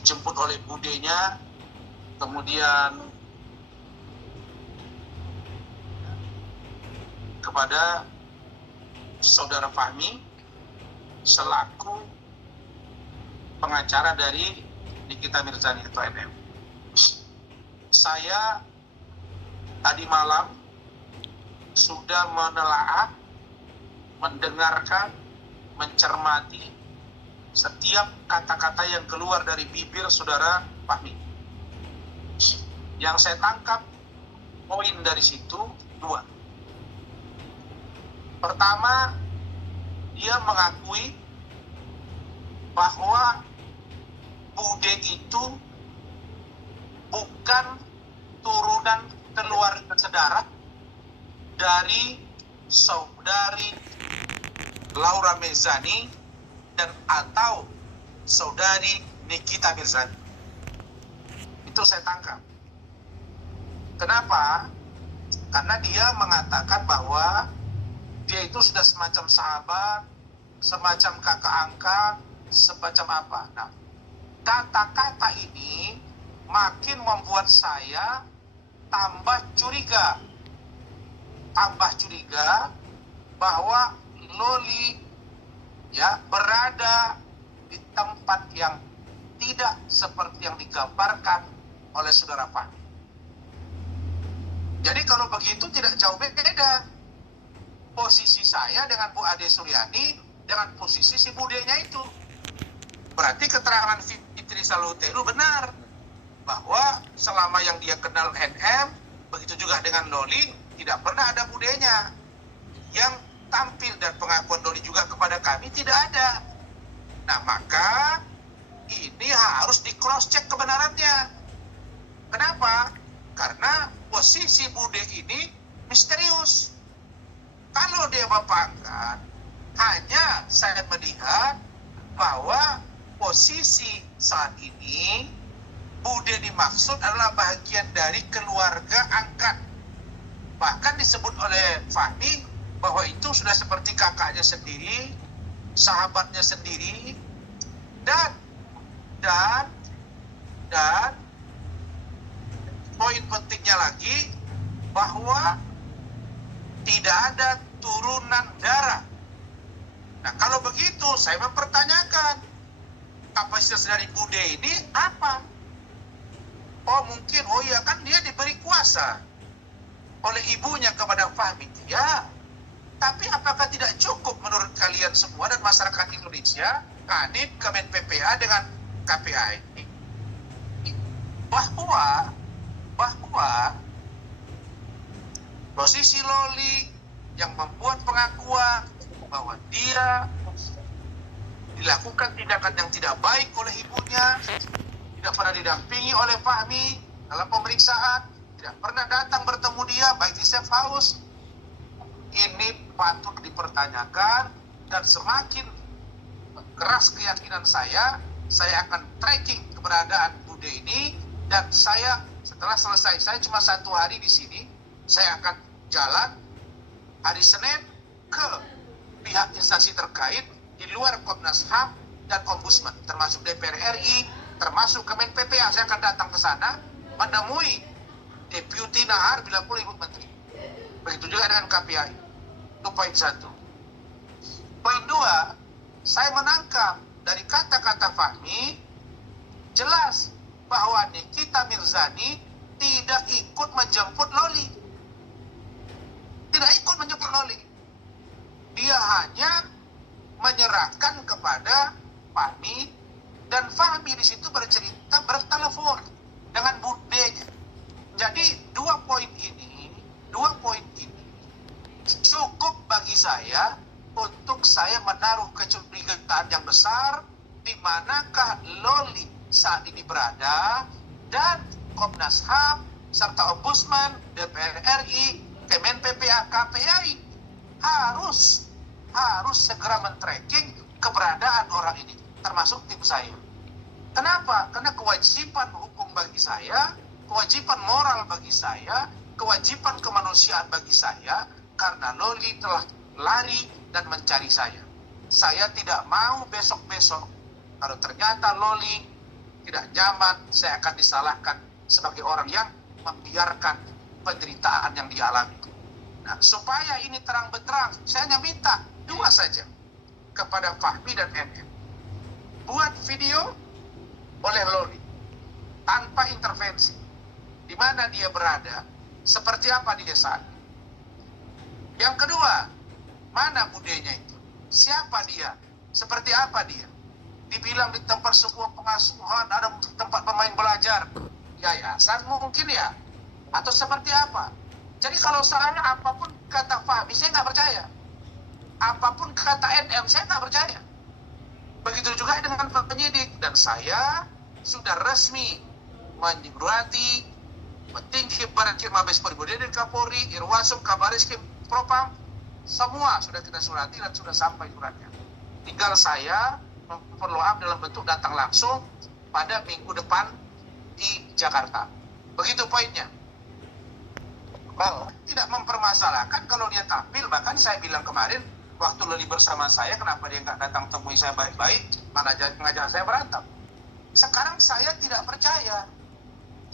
dijemput oleh budenya, kemudian kepada saudara Fahmi selaku pengacara dari Nikita Mirzani atau NM. Saya tadi malam sudah menelaah, mendengarkan, mencermati setiap kata-kata yang keluar dari bibir saudara Fahmi. Yang saya tangkap poin dari situ dua. Pertama, dia mengakui bahwa Bude itu bukan turunan keluarga saudara dari saudari Laura Mirzani dan atau saudari Nikita Mirzani. Itu saya tangkap. Kenapa? Karena dia mengatakan bahwa dia itu sudah semacam sahabat, semacam kakak angkat, semacam apa. Nah, kata-kata ini makin membuat saya tambah curiga bahwa Loli berada di tempat yang tidak seperti yang digambarkan oleh saudara Fahmi. Jadi kalau begitu tidak jauh beda posisi saya dengan Bu Ade Suryani dengan posisi si budenya itu. Berarti keterangan Fitri Salihutelu benar bahwa selama yang dia kenal NM, begitu juga dengan Loli, tidak pernah ada budenya. Yang tampil dan pengakuan Loli juga kepada kami tidak ada. Nah, maka ini harus di cross check kebenarannya. Kenapa? Karena posisi Bude ini misterius. Kalau dia bapak angkat, hanya saya melihat bahwa posisi saat ini Bude dimaksud adalah bagian dari keluarga angkat. Bahkan disebut oleh Fahmi bahwa itu sudah seperti kakaknya sendiri, sahabatnya sendiri, dan poin pentingnya lagi bahwa tidak ada turunan darah. Nah, kalau begitu saya mempertanyakan kapasitas dari Bude ini apa? Oh mungkin, kan dia diberi kuasa oleh ibunya kepada Fahmi. Ya, tapi apakah tidak cukup menurut kalian semua dan masyarakat Indonesia, Kadin, Kemen PPA dengan KPI, bahwa posisi Loli yang membuat pengakuan bahwa dia dilakukan tindakan yang tidak baik oleh ibunya, tidak pernah didampingi oleh Fahmi dalam pemeriksaan, tidak pernah datang bertemu dia baik di safe house. Ini patut dipertanyakan, dan semakin keras keyakinan saya akan tracking keberadaan Bude ini, dan saya setelah selesai, saya cuma 1 hari di sini, saya akan jalan hari Senin ke pihak instansi terkait di luar Komnas HAM dan Ombudsman, termasuk DPR RI, termasuk Kemen PPA. Saya akan datang ke sana menemui Deputi Nahar bila perlu Ibu Menteri. Begitu juga dengan KPI. Itu poin 1. Poin 2, saya menangkap dari kata-kata Fahmi jelas bahwa Nikita Mirzani tidak ikut menjemput Loli. Tidak ikut menjemput Loli. Dia hanya menyerahkan kepada Fahmi, dan Fahmi di situ bercerita bertelepon dengan budenya. Jadi dua poin ini cukup bagi saya untuk saya menaruh kecurigaan yang besar di manakah Loli saat ini berada, dan Komnas HAM serta Ombudsman, DPR RI, Kemen PPA, KPI harus segera men-tracking keberadaan orang ini, termasuk tim saya. Kenapa? Karena kewajiban hukum bagi saya, kewajiban moral bagi saya, kewajiban kemanusiaan bagi saya, karena Loli telah lari dan mencari saya. Saya tidak mau besok-besok kalau ternyata Loli tidak nyaman, saya akan disalahkan sebagai orang yang membiarkan penderitaan yang dialami. Nah, supaya ini terang benderang, saya hanya minta dua saja kepada Fahmi dan MM. Buat video oleh Loli tanpa intervensi, di mana dia berada, seperti apa dia saat ini. Yang kedua, mana budenya itu? Siapa dia? Seperti apa dia? Dibilang di tempat sebuah pengasuhan, ada tempat pemain belajar, yayasan mungkin ya, atau seperti apa? Jadi kalau saya apapun kata Fahmi, saya nggak percaya. Apapun kata NM, saya nggak percaya. Begitu juga dengan penyidik. Dan saya sudah resmi menyurati petinggi Baratkim Mabes Polri, Brigjen Kapolri, Irwasum, Kabariskim, Propam, semua sudah kita surati dan sudah sampai suratnya. Tinggal saya follow up dalam bentuk datang langsung pada minggu depan di Jakarta. Begitu poinnya. Bang, tidak mempermasalahkan kalau dia tampil. Bahkan saya bilang kemarin waktu Loli bersama saya, kenapa dia nggak datang temui saya baik-baik, mana ngajak saya berantem. Sekarang saya tidak percaya.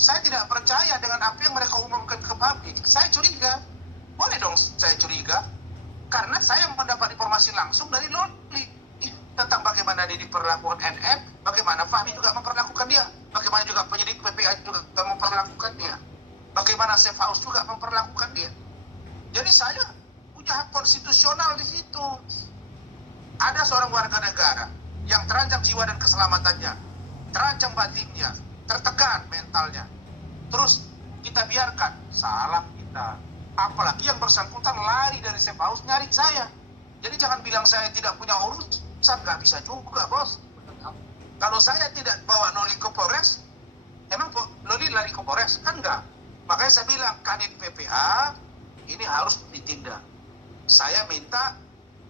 Saya tidak percaya dengan apa yang mereka umumkan ke publik. Saya curiga. Boleh dong saya curiga. Karena saya mendapat informasi langsung dari Loli tentang bagaimana dia diperlakukan NM, bagaimana Fahmi juga memperlakukan dia, bagaimana juga penyidik PPA juga memperlakukan dia, bagaimana Sefaus juga memperlakukan dia. Jadi saya punya hak konstitusional di situ. Ada seorang warga negara yang terancam jiwa dan keselamatannya, terancam batinnya, tertekan mentalnya. Terus kita biarkan, salah kita. Apalagi yang bersangkutan lari dari Sefaus nyari saya. Jadi jangan bilang saya tidak punya urusan, nggak bisa juga, bos. Kalau saya tidak bawa Loli ke Polres, emang Loli lari ke Polres? Kan enggak. Makanya saya bilang, Kanit PPA ini harus ditindak. Saya minta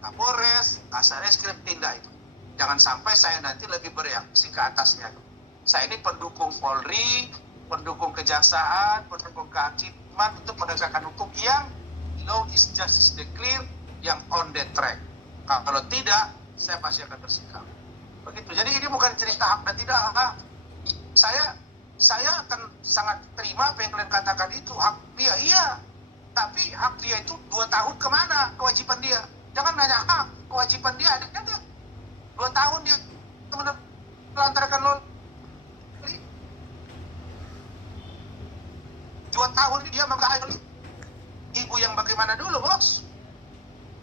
Kapolres, Kasareskrim tindak itu. Jangan sampai saya nanti lebih bereaksi ke atasnya. Saya ini pendukung Polri, pendukung kejaksaan, pendukung kehakiman untuk penegakan hukum yang law is justice declare, yang on the track. Kalau tidak, saya pasti akan bersikap. Begitu. Jadi ini bukan cerita hak dan tidak hak. Saya akan sangat terima apa yang kalian katakan itu hak dia, iya. Tapi hak dia itu 2 tahun kemana kewajiban dia? Jangan nanya hak, kewajiban dia ada enggak? 2 tahun dia melantarkan Loli. 2 tahun dia mengakhiri. Ibu yang bagaimana dulu, bos?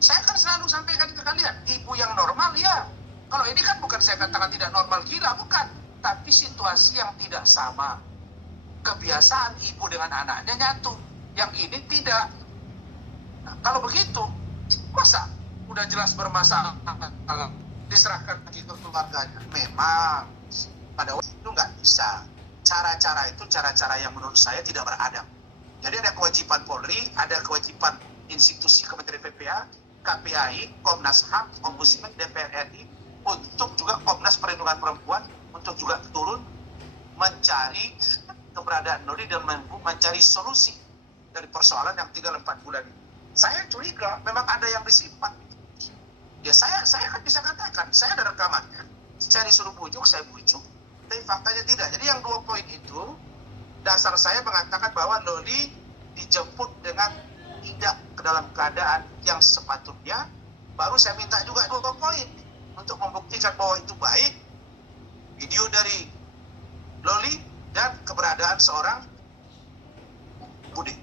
Saya kan selalu sampaikan ke kalian, ibu yang normal ya. Kalau ini kan bukan saya katakan tidak normal gila, bukan. Tapi situasi yang tidak sama. Kebiasaan ibu dengan anaknya nyatu. Yang ini tidak. Nah, kalau begitu, masa udah jelas bermasalah diserahkan lagi ke keluarganya? Memang pada waktu itu nggak bisa. Cara-cara itu cara-cara yang menurut saya tidak beradab. Jadi ada kewajiban Polri, ada kewajiban institusi Kementerian PPA, KPAI, Komnas HAM, Ombudsman, DPR RI, untuk juga Komnas Perlindungan Perempuan, untuk juga turun mencari keberadaan Loli dan mencari solusi dari persoalan yang 3-4 bulan ini. Saya curiga memang ada yang disimpan. Ya saya kan bisa katakan, saya ada rekamannya. Saya disuruh bujuk, saya bujuk. Tapi faktanya tidak. Jadi yang 2 poin itu, dasar saya mengatakan bahwa Loli dijemput dengan tidak ke dalam keadaan yang sepatutnya. Baru saya minta juga 2 poin untuk membuktikan bahwa itu baik, video dari Loli dan keberadaan seorang Bude.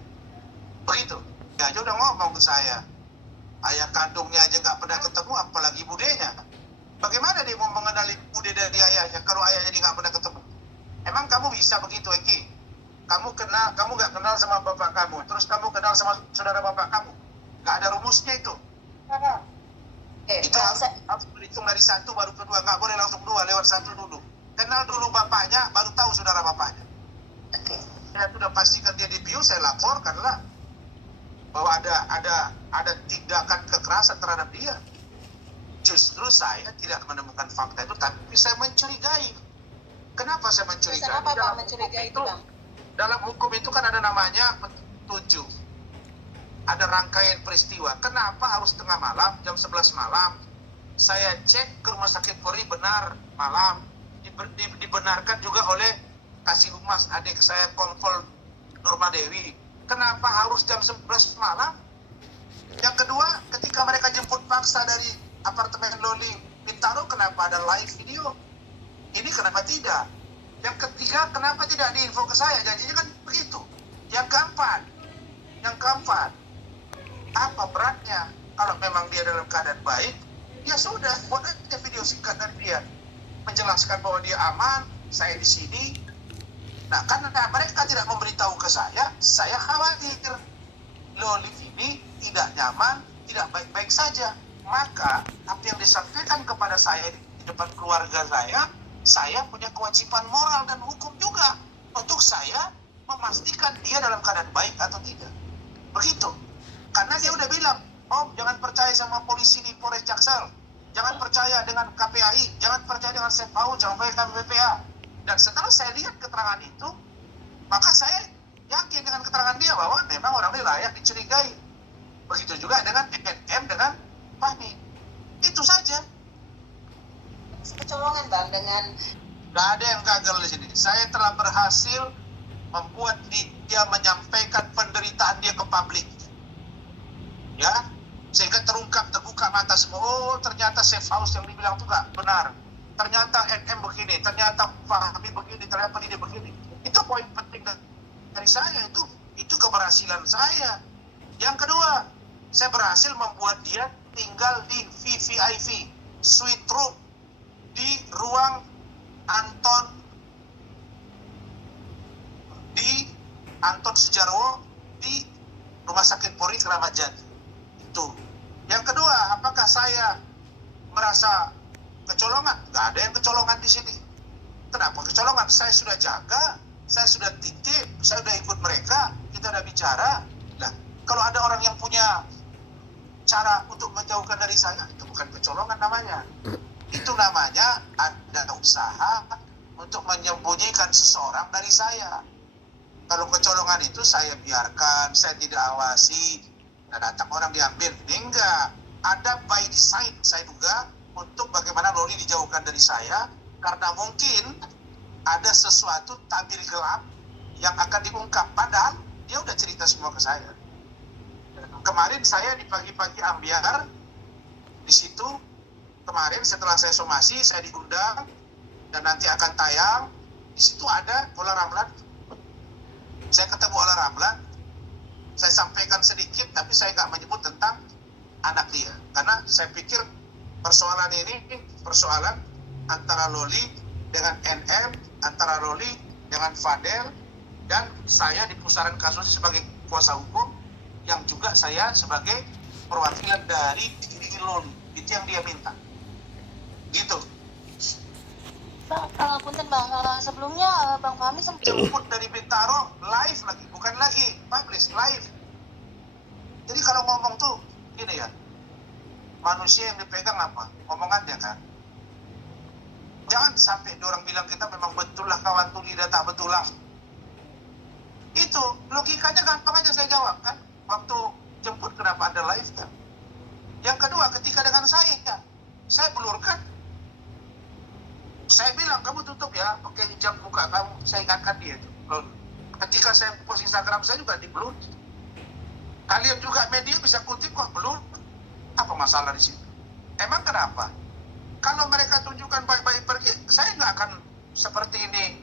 Begitu. Dia aja udah ngomong ke saya, ayah kandungnya aja nggak pernah ketemu, apalagi budenya. Bagaimana dia mau mengenali Bude dari ayahnya kalau ayahnya dia nggak pernah ketemu? Emang kamu bisa begitu, Eki? Kamu nggak kenal sama bapak kamu, terus kamu kenal sama saudara bapak kamu? Nggak ada rumusnya itu. Itu harus berhitung dari 1 baru kedua, nggak boleh langsung 2, lewat 1 dulu. Kenal dulu bapaknya, baru tahu saudara bapaknya. Saya sudah pastikan dia dibius, saya lapor karena bahwa ada tindakan kekerasan terhadap dia. Justru saya tidak menemukan fakta itu, tapi saya mencurigai. Kenapa saya mencurigai? Kenapa Pak mencurigai itu, Bang? Dalam hukum itu kan ada namanya petunjuk. Ada rangkaian peristiwa. Kenapa harus tengah malam, jam 11 malam? Saya cek ke rumah sakit Polri, benar malam. dibenarkan juga oleh Kasih Humas adik saya Konvol Nurma Dewi. Kenapa harus jam 11 malam? Yang kedua, ketika mereka jemput paksa dari apartemen Loli Bintaro, kenapa ada live video? Ini kenapa tidak? Yang ketiga, kenapa tidak diinfo ke saya? Janjinya kan begitu. Yang keempat, apa beratnya? Kalau memang dia dalam keadaan baik, ya sudah, buat aja video singkat dari dia. Menjelaskan bahwa dia aman, saya di sini. Nah, karena mereka tidak memberitahu ke saya khawatir Loli ini tidak nyaman, tidak baik-baik saja. Maka, apa yang disampaikan kepada saya di depan keluarga saya punya kewajiban moral dan hukum juga untuk saya memastikan dia dalam keadaan baik atau tidak. Begitu. Karena dia udah bilang, Om, jangan percaya sama polisi di Polres Jaksel. Jangan percaya dengan KPAI. Jangan percaya dengan Sefau, jangan percaya dengan BPA. Dan setelah saya lihat keterangan itu, maka saya yakin dengan keterangan dia bahwa memang orang ini layak dicurigai. Begitu juga dengan NM, dengan Fahmi. Itu saja. Kecolongan Bang dengan... Gak ada yang gagal di sini. Saya telah berhasil membuat dia menyampaikan penderitaan dia ke publik. Ya, sehingga terbuka mata semua. Oh, ternyata safe house yang dibilang itu gak benar. Ternyata NM begini, ternyata Fahmi begini, ternyata ini begini. Itu poin penting dari saya itu. Itu keberhasilan saya. Yang kedua, saya berhasil membuat dia tinggal di VVIP, suite room, di ruang Anton Sujarwo di Rumah Sakit Polri Kramat Jati. Itu. Yang kedua, apakah saya merasa kecolongan? Nggak ada yang kecolongan di sini. Kenapa kecolongan? Saya sudah jaga, saya sudah titip, saya sudah ikut mereka, kita udah bicara. Nah, kalau ada orang yang punya cara untuk menjauhkan dari saya, itu bukan kecolongan namanya. Itu namanya ada usaha untuk menyembunyikan seseorang dari saya. Kalau kecolongan itu saya biarkan, saya tidak awasi, dan datang orang diambil. Ini enggak. Ada by design, saya duga, untuk bagaimana Loli dijauhkan dari saya, karena mungkin ada sesuatu tabir gelap yang akan diungkap. Padahal dia udah cerita semua ke saya. Kemarin saya di pagi-pagi ambiar, di situ, kemarin setelah saya somasi, saya diundang, dan nanti akan tayang, di situ ada Ola Ramlan. Saya ketemu Ola Ramlan, saya sampaikan sedikit, tapi saya nggak menyebut tentang anak dia. Karena saya pikir persoalan ini, persoalan antara Loli dengan NM, antara Loli dengan Fadel, dan saya di pusaran kasus sebagai kuasa hukum, yang juga saya sebagai perwakilan dari diri Loli. Itu yang dia minta. Gitu. Bang, punten Bang, sebelumnya Bang Fahmi sempat jemput dari Bintaro live lagi, bukan lagi publish, live. Jadi kalau ngomong tuh gini ya, manusia yang dipegang apa? Omongannya kan. Jangan sampai orang bilang kita memang betul lah kawan tuli data betul lah. Itu logikanya gampang aja saya jawab kan. Waktu jemput kenapa ada live kan? Yang kedua, ketika dengan saya pelurkan. Saya bilang, kamu tutup ya, pakai jam buka kamu. Saya ingatkan dia itu. Ketika saya post Instagram, saya juga di blur. Kalian juga media bisa kutip kok blur. Apa masalah di situ? Emang kenapa? Kalau mereka tunjukkan baik-baik pergi, saya nggak akan seperti ini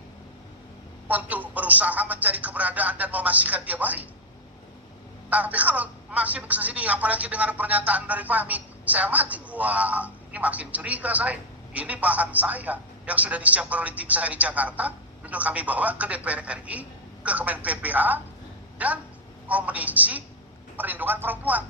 untuk berusaha mencari keberadaan dan memastikan dia baik. Tapi kalau makin ke sini, apalagi dengan pernyataan dari Fahmi, saya mati. Wah, ini makin curiga saya. Ini bahan saya yang sudah disiapkan oleh tim saya di Jakarta untuk kami bawa ke DPR RI, ke Kemen PPA, dan Komisi Perlindungan Perempuan.